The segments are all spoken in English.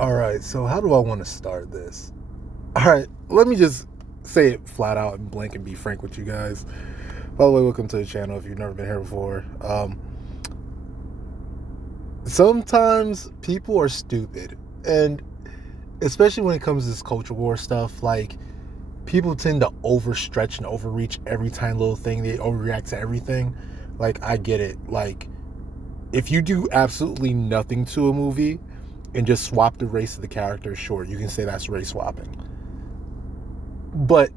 All right, so how do I want to start this? All right, let me just say it flat out and blank and be frank with you guys. By the way, welcome to the channel if you've never been here before. Sometimes people are stupid, and especially when it comes to this culture war stuff, like people tend to overstretch and overreach every tiny little thing. They overreact to everything. Like, I get it. Like, if you do absolutely nothing to a movie and just swap the race of the character, sure, you can say that's race swapping. But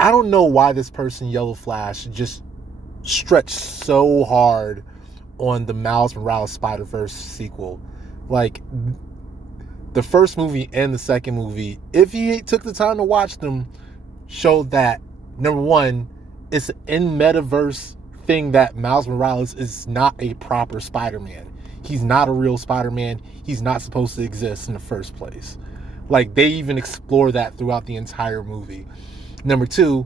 I don't know why this person, YellowFlash, just stretched so hard on the Miles Morales Spider-Verse sequel. Like, the first movie and the second movie, if you took the time to watch them, showed that, number one, it's an in-metaverse thing that Miles Morales is not a proper Spider-Man. He's not a real Spider-Man. He's not supposed to exist in the first place. Like, they even explore that throughout the entire movie. Number two,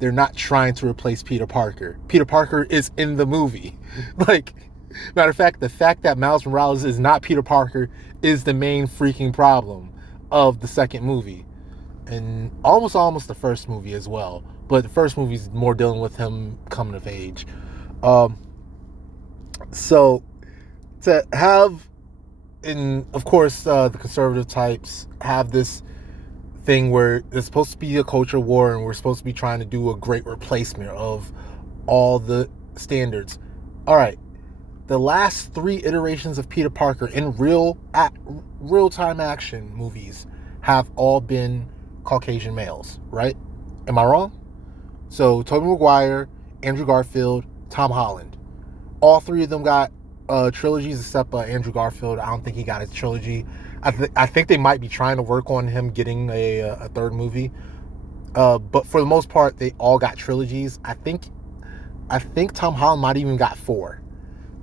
they're not trying to replace Peter Parker. Peter Parker is in the movie. Like, matter of fact, the fact that Miles Morales is not Peter Parker is the main freaking problem of the second movie. And almost the first movie as well. But the first movie is more dealing with him coming of age. So to have, and of course, the conservative types have this thing where it's supposed to be a culture war and we're supposed to be trying to do a great replacement of all the standards. All right, the last three iterations of Peter Parker in real-time action movies have all been Caucasian males, right? Am I wrong? So Tobey Maguire, Andrew Garfield, Tom Holland. All three of them got trilogies except Andrew Garfield. I don't think he got his trilogy. I think they might be trying to work on him getting a third movie. But for the most part, they all got trilogies. I think Tom Holland might even got 4.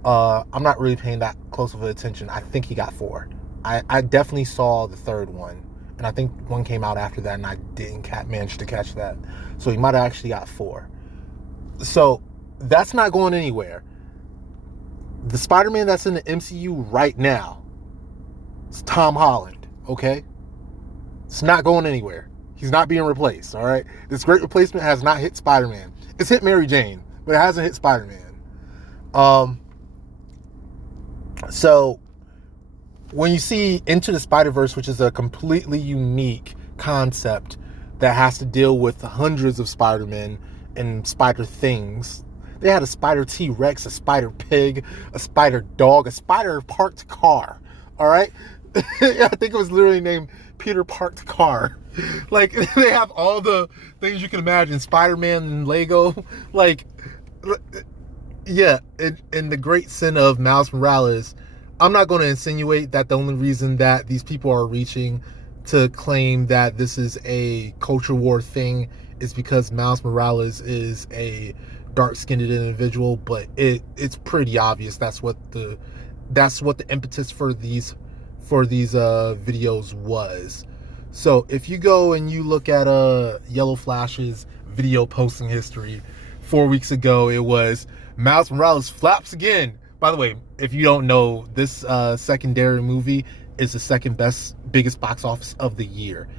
I'm not really paying that close of attention. I think he got 4. I definitely saw the third one. And I think one came out after that, and I didn't manage to catch that. So he might have actually got 4. So that's not going anywhere. The Spider-Man that's in the MCU right now is Tom Holland, okay? It's not going anywhere. He's not being replaced, all right? This great replacement has not hit Spider-Man. It's hit Mary Jane, but it hasn't hit Spider-Man. So when you see Into the Spider-Verse, which is a completely unique concept that has to deal with hundreds of Spider-Men and spider things. They had a spider T-Rex, a spider pig, a spider dog, a spider parked car. All right? I think it was literally named Peter Parked Car. Like, they have all the things you can imagine. Spider-Man and Lego. Like, yeah. In the great sin of Miles Morales, I'm not going to insinuate that the only reason that these people are reaching to claim that this is a culture war thing is because Miles Morales is a dark-skinned individual, but it's pretty obvious that's what the impetus for these videos was. So if you go and you look at YellowFlash's video posting history 4 weeks ago, it was Miles Morales flaps again. By the way, if you don't know, this secondary movie is the biggest box office of the year.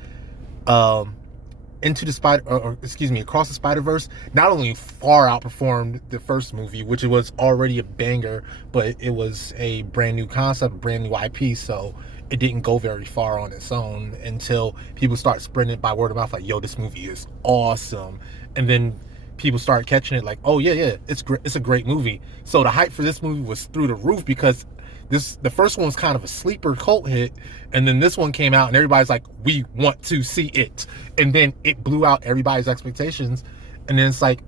Across the Spider-Verse not only far outperformed the first movie, which was already a banger, but it was a brand new concept, brand new IP, so it didn't go very far on its own until people start spreading it by word of mouth, like, yo, this movie is awesome. And then people start catching it like, oh yeah, it's a great movie. So the hype for this movie was through the roof because the first one was kind of a sleeper cult hit, and then this one came out and everybody's like, we want to see it. And then it blew out everybody's expectations. And then it's like,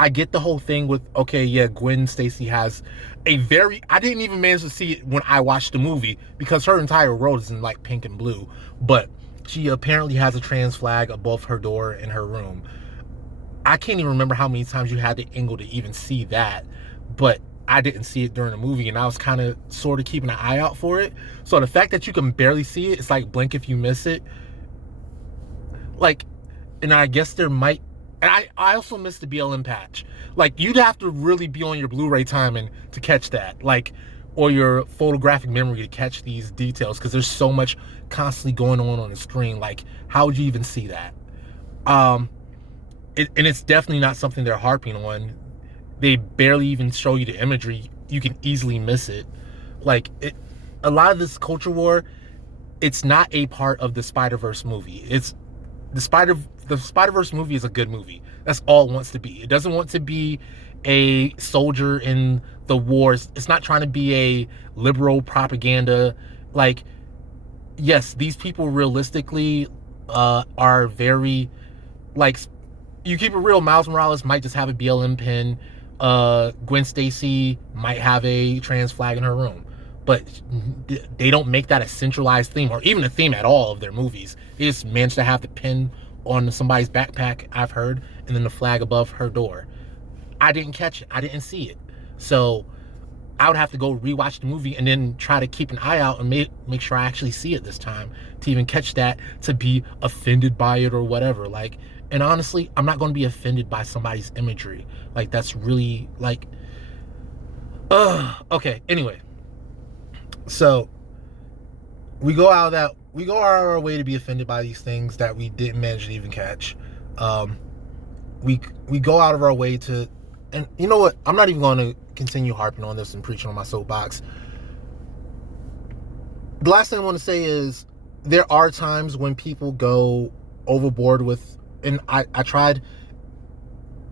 I get the whole thing with, okay, yeah, Gwen Stacy has I didn't even manage to see it when I watched the movie because her entire world is in like pink and blue, but she apparently has a trans flag above her door in her room. I can't even remember how many times you had to angle to even see that, but I didn't see it during the movie, and I was kind of sort of keeping an eye out for it. So the fact that you can barely see it, it's like blink if you miss it. Like, and I guess there might, and I also missed the BLM patch. Like, you'd have to really be on your Blu-ray timing to catch that. Like, or your photographic memory to catch these details, because there's so much constantly going on the screen. Like, how would you even see that? And it's definitely not something they're harping on. They barely even show you the imagery. You can easily miss it. Like, a lot of this culture war, it's not a part of the Spider-Verse movie. It's the Spider-Verse movie is a good movie. That's all it wants to be. It doesn't want to be a soldier in the wars. It's not trying to be a liberal propaganda. Like, yes, these people realistically are very, like, you keep it real, Miles Morales might just have a BLM pin. Gwen Stacy might have a trans flag in her room. But they don't make that a centralized theme, or even a theme at all of their movies. They just manage to have the pin on somebody's backpack, I've heard, and then the flag above her door. I didn't catch it. I didn't see it. So I would have to go rewatch the movie and then try to keep an eye out and make sure I actually see it this time to even catch that, to be offended by it or whatever. Like, and honestly, I'm not going to be offended by somebody's imagery. Like, that's really, like, okay, anyway. So we go out of our way to be offended by these things that we didn't manage to even catch. We go out of our way to, and you know what? I'm not even going to continue harping on this and preaching on my soapbox. The last thing I want to say is, there are times when people go overboard with, and I tried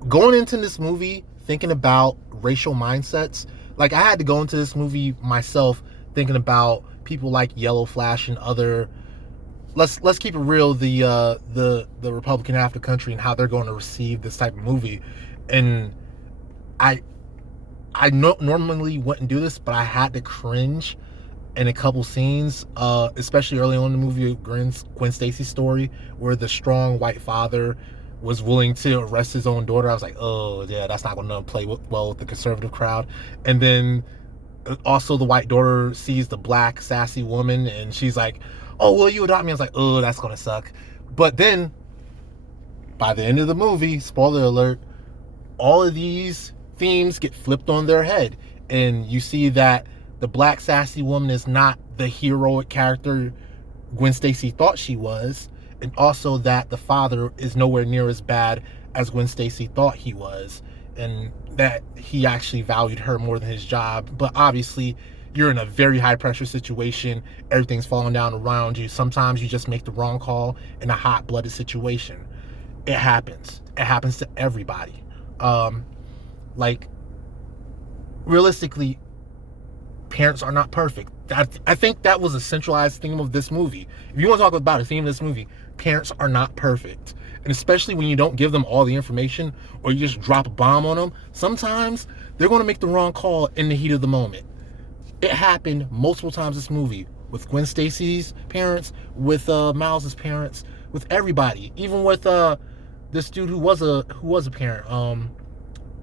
going into this movie thinking about racial mindsets. Like, I had to go into this movie myself thinking about people like YellowFlash and other, let's keep it real, the Republican half the country, and how they're going to receive this type of movie. And I normally wouldn't do this, but I had to cringe in a couple scenes, especially early on in the movie, Gwen Stacy's story, where the strong white father was willing to arrest his own daughter. I was like, oh yeah, that's not going to play well with the conservative crowd. And then also the white daughter sees the black sassy woman and she's like, oh, will you adopt me? I was like, oh, that's gonna suck. But then by the end of the movie, spoiler alert, all of these themes get flipped on their head, and you see that the black sassy woman is not the heroic character Gwen Stacy thought she was, and also that the father is nowhere near as bad as Gwen Stacy thought he was, and that he actually valued her more than his job. But obviously, you're in a very high pressure situation. Everything's falling down around you. Sometimes you just make the wrong call in a hot blooded situation. It happens. It happens to everybody. Like, realistically, parents are not perfect. I think that was a centralized theme of this movie. If you want to talk about a theme of this movie, parents are not perfect. And especially when you don't give them all the information, or you just drop a bomb on them, sometimes they're going to make the wrong call in the heat of the moment. It happened multiple times this movie, with Gwen Stacy's parents, with Miles's parents, with everybody, even with this dude who was a parent.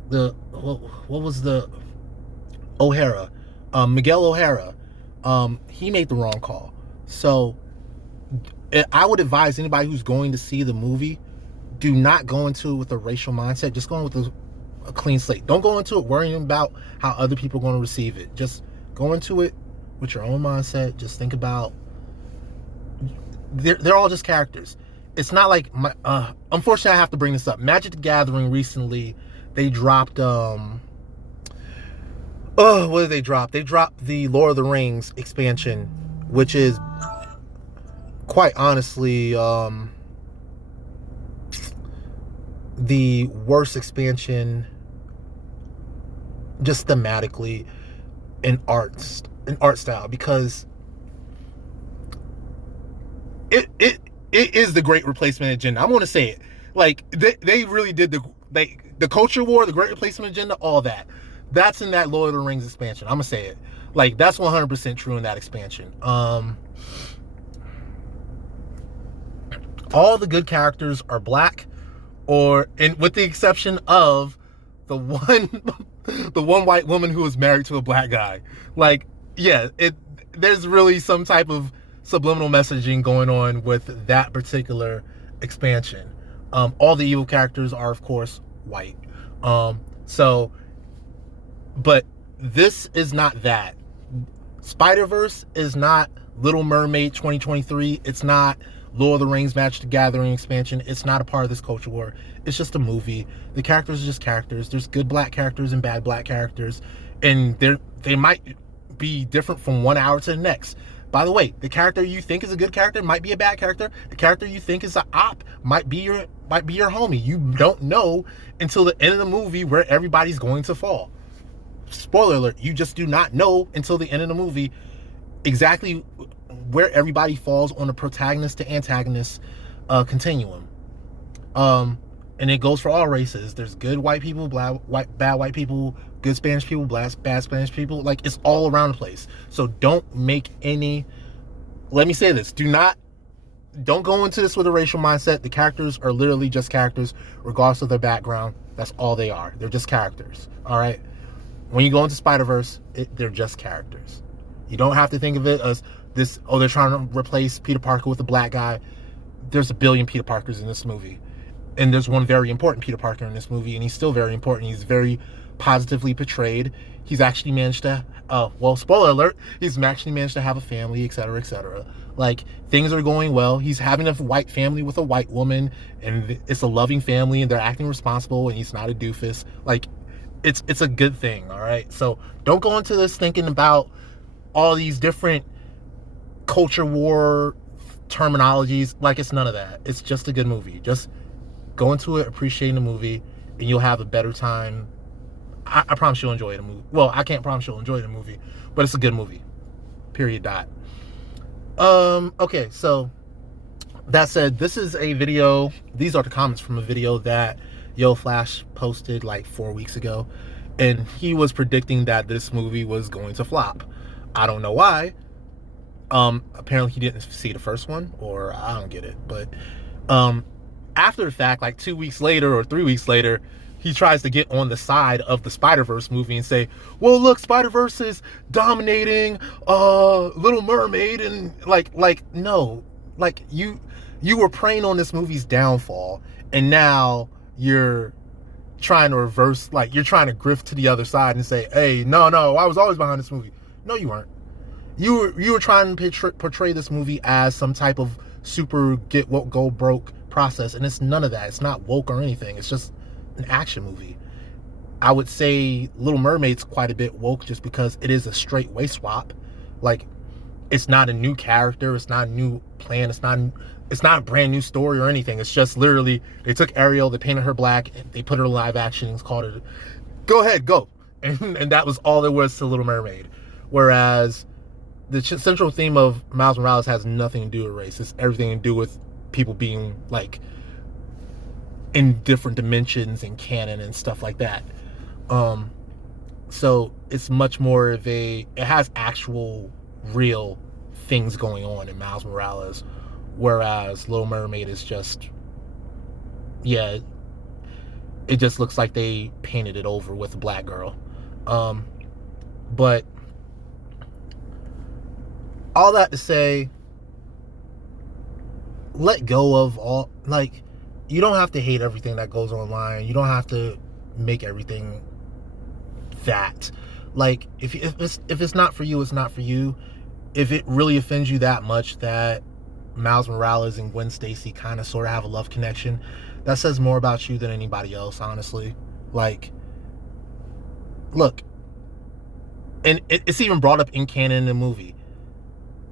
What was the O'Hara? Miguel O'Hara. He made the wrong call. So I would advise anybody who's going to see the movie, do not go into it with a racial mindset. Just go in with a clean slate. Don't go into it worrying about how other people are going to receive it. Just go into it with your own mindset. Just think about, they're all just characters. It's not like, unfortunately I have to bring this up. Magic the Gathering recently, they dropped, what did they drop? They dropped the Lord of the Rings expansion, which is, quite honestly, the worst expansion, just thematically, in art style, because it is the great replacement agenda. I'm going to say it. Like, they really did the culture war, the great replacement agenda, all that. That's in that Lord of the Rings expansion. I'm going to say it. Like, that's 100% true in that expansion. All the good characters are black, and with the exception of the one white woman who was married to a black guy. Like, yeah, there's really some type of subliminal messaging going on with that particular expansion. All the evil characters are, of course, white. But this is not that. Spider-Verse is not Little Mermaid 2023. It's not Lord of the Rings Magic the Gathering expansion. It's not a part of this culture war. It's just a movie. The characters are just characters. There's good black characters and bad black characters, and they might be different from 1 hour to the next. By the way, the character you think is a good character might be a bad character. The character you think is an op might be your homie. You don't know until the end of the movie where everybody's going to fall. Spoiler alert, you just do not know until the end of the movie exactly where everybody falls on the protagonist to antagonist continuum. And it goes for all races. There's good white people, bad white people, good Spanish people, bad Spanish people. Like, it's all around the place. So don't make any, let me say this, don't go into this with a racial mindset. The characters are literally just characters, regardless of their background. That's all they are. They're just characters. All right. When you go into Spider-Verse, they're just characters. You don't have to think of it as this, oh, they're trying to replace Peter Parker with a black guy. There's a billion Peter Parkers in this movie. And there's one very important Peter Parker in this movie, and he's still very important. He's very positively portrayed. He's actually managed to, spoiler alert, he's actually managed to have a family, etc., etc. Like, things are going well. He's having a white family with a white woman, and it's a loving family, and they're acting responsible, and he's not a doofus. Like, it's a good thing, all right? So don't go into this thinking about all these different culture war terminologies. Like, it's none of that. It's just a good movie. Just go into it appreciating the movie, and you'll have a better time. I promise you'll enjoy the movie. Well, I can't promise you'll enjoy the movie, but it's a good movie. Period. Dot. Okay, so that said, this is a video. These are the comments from a video that YellowFlash posted like 4 weeks ago, and he was predicting that this movie was going to flop. I don't know why. Apparently he didn't see the first one, or I don't get it. But after the fact, like 2 weeks later or 3 weeks later, he tries to get on the side of the Spider-Verse movie and say, well, look, Spider-Verse is dominating Little Mermaid, and no, like you were preying on this movie's downfall, and now you're trying to reverse, like you're trying to grift to the other side and say, hey, no, I was always behind this movie. No, you weren't. You were trying to portray this movie as some type of super get woke, go broke process, and it's none of that. It's not woke or anything. It's just an action movie. I would say Little Mermaid's quite a bit woke just because it is a straight way swap. Like, it's not a new character, it's not a new plan, it's not a brand new story or anything. It's just literally they took Ariel, they painted her black, and they put her live action and called it go ahead, go. And that was all there was to Little Mermaid. Whereas the central theme of Miles Morales has nothing to do with race. It's everything to do with people being like in different dimensions and canon and stuff like that. So it's much more of it has actual real things going on in Miles Morales, whereas Little Mermaid is just, yeah, it just looks like they painted it over with a black girl. But all that to say, let go of all, like, you don't have to hate everything that goes online. You don't have to make everything that. Like, if it's not for you, it's not for you. If it really offends you that much that Miles Morales and Gwen Stacy kind of sort of have a love connection, that says more about you than anybody else, honestly. Like, look, and it's even brought up in canon in the movie.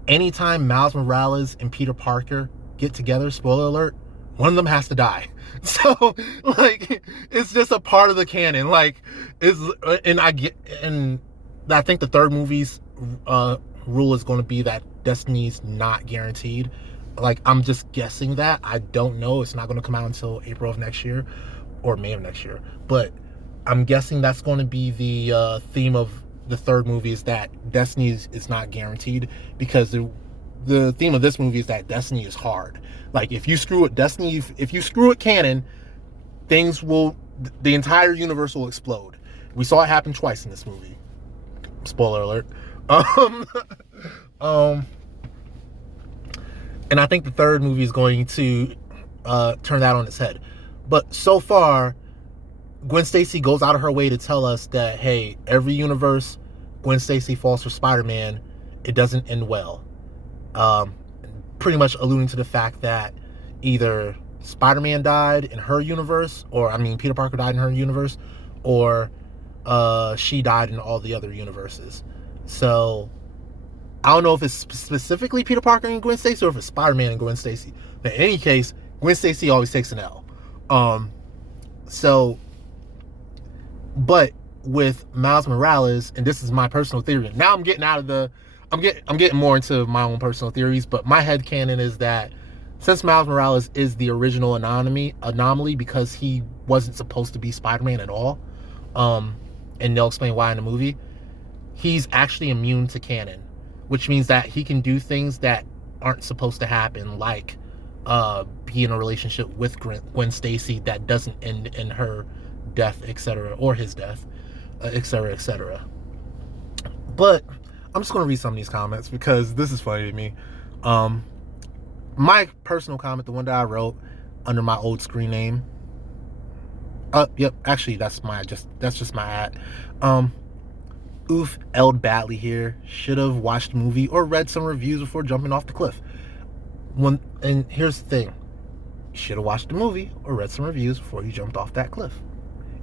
Anytime Miles Morales and Peter Parker get together, spoiler alert, one of them has to die. So, like, it's just a part of the canon. Like, and I think the third movie's rule is going to be that destiny's not guaranteed. Like, I'm just guessing that. I don't know. It's not going to come out until April of next year or May of next year. But I'm guessing that's going to be the theme of the third movie, is that destiny is not guaranteed, because the theme of this movie is that destiny is hard. Like, if you screw it destiny, if you screw it canon, the entire universe will explode. We saw it happen twice in this movie. Spoiler alert. And I think the third movie is going to turn that on its head. But so far, Gwen Stacy goes out of her way to tell us that, hey, every universe Gwen Stacy falls for Spider-Man, it doesn't end well. Pretty much alluding to the fact that either Spider-Man died in her universe, or Peter Parker died in her universe, or she died in all the other universes. So I don't know if it's specifically Peter Parker and Gwen Stacy, or if it's Spider-Man and Gwen Stacy. But in any case, Gwen Stacy always takes an L. But with Miles Morales, and this is my personal theory. Now I'm getting out of the, I'm getting more into my own personal theories. But my headcanon is that since Miles Morales is the original anomaly because he wasn't supposed to be Spider-Man at all, and they'll explain why in the movie, he's actually immune to canon, which means that he can do things that aren't supposed to happen, like be in a relationship with Gwen Stacy that doesn't end in her death, etc., or his death, etc., etc. But I'm just going to read some of these comments because this is funny to me. My personal comment, the one that I wrote under my old screen name. Yep, actually that's just my ad. Oof, Eld badly here. Should have watched the movie or read some reviews before jumping off the cliff. And here's the thing. You should have watched the movie or read some reviews before you jumped off that cliff.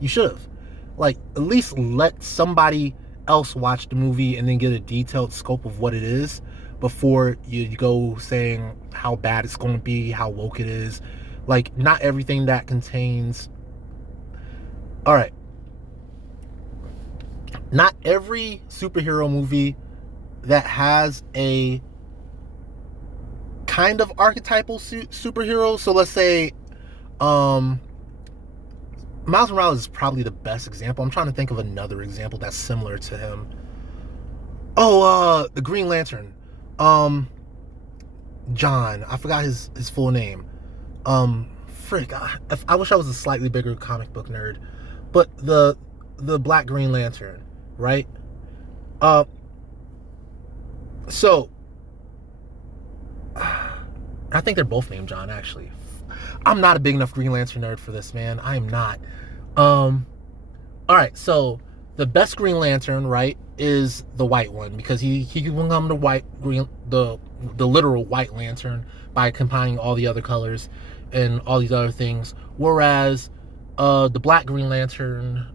You should have. Like, at least let somebody else watch the movie and then get a detailed scope of what it is before you go saying how bad it's going to be, how woke it is. Like, not everything that contains... Alright. Not every superhero movie that has a kind of archetypal superhero. So let's say Miles Morales is probably the best example. I'm trying to think of another example that's similar to him. The Green Lantern. John. I forgot his full name. Frick. I wish I was a slightly bigger comic book nerd. But the Black Green Lantern, right? So I think they're both named John, actually. I'm not a big enough Green Lantern nerd for this, man. I am not. Alright, so the best Green Lantern, right, is the white one, because he can become the literal White Lantern by combining all the other colors and all these other things. Whereas the Black Green Lantern,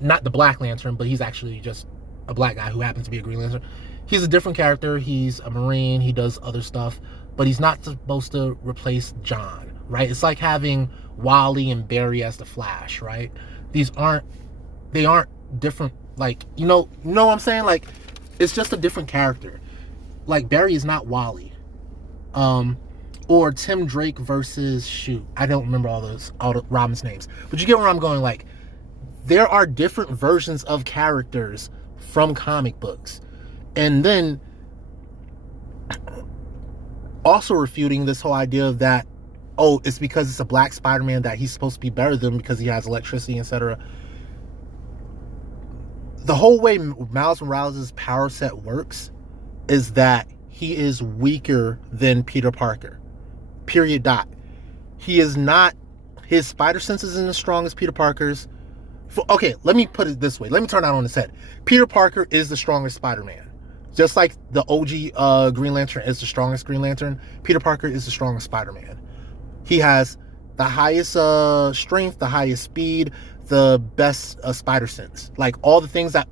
not the Black Lantern, but he's actually just a black guy who happens to be a Green Lantern. He's a different character. He's a Marine. He does other stuff, but he's not supposed to replace John, right? It's like having Wally and Barry as the Flash, right? They aren't different, like, you know what I'm saying? Like, it's just a different character. Like, Barry is not Wally. Or Tim Drake versus, I don't remember all the Robin's names, but you get where I'm going. Like, there are different versions of characters from comic books. And then also refuting this whole idea of that, it's because it's a black Spider-Man that he's supposed to be better than because he has electricity, etc. The whole way Miles Morales' power set works is that he is weaker than Peter Parker. Period. Dot. He is not... His spider sense isn't as strong as Peter Parker's. Okay, let me put it this way. Let me turn that on its head. Peter Parker is the strongest Spider-Man. Just like the OG Green Lantern is the strongest Green Lantern, Peter Parker is the strongest Spider-Man. He has the highest strength, the highest speed, the best spider sense. Like, all the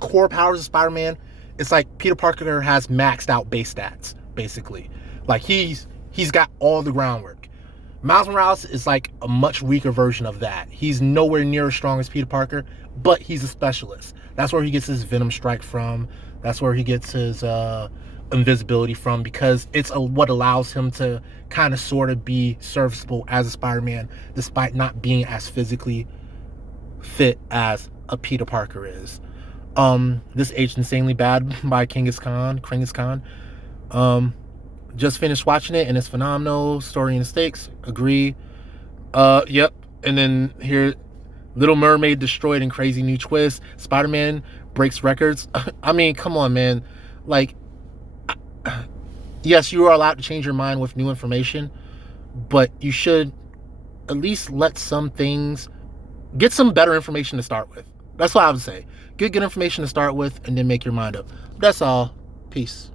core powers of Spider-Man, it's like Peter Parker has maxed out base stats, basically. Like, he's got all the groundwork. Miles Morales is like a much weaker version of that. He's nowhere near as strong as Peter Parker, but he's a specialist. That's where he gets his Venom Strike from. That's where he gets his invisibility from, because it's what allows him to kind of sort of be serviceable as a Spider-Man, despite not being as physically fit as a Peter Parker is. This aged insanely bad by Kringis Khan. Just finished watching it and it's phenomenal. Story and stakes, agree. Yep. And then here, Little Mermaid destroyed in crazy new twist. Spider-Man breaks records. I mean, come on, man. Like, yes, you are allowed to change your mind with new information, but you should at least let some things, get some better information to start with. That's what I would say. Get good information to start with and then make your mind up. That's all. Peace.